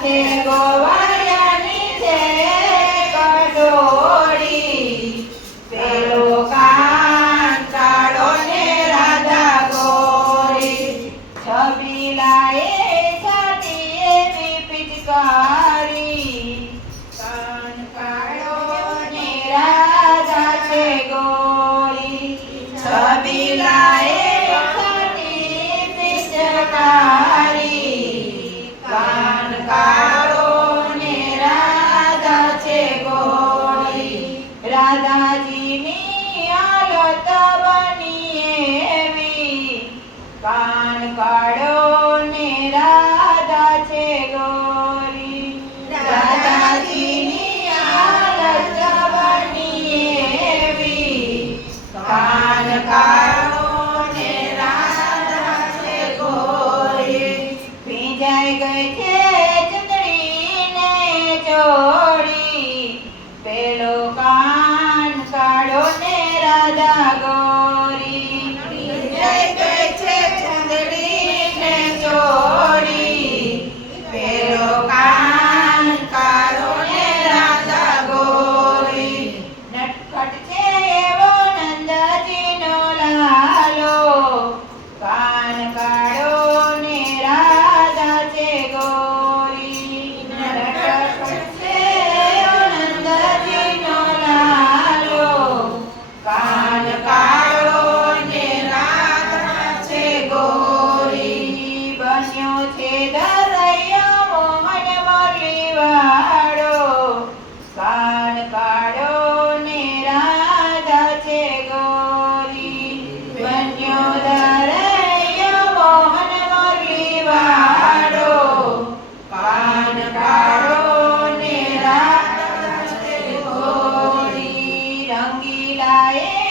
Santiago કાન કાળો Obrigada.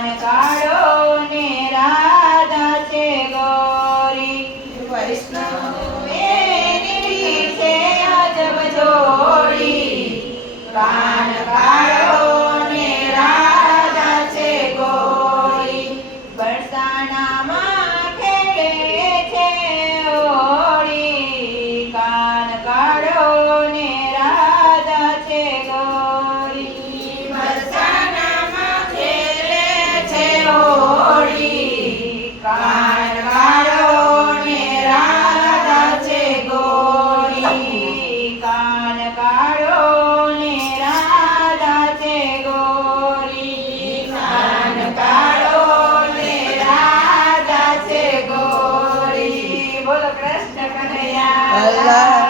Monica. Allah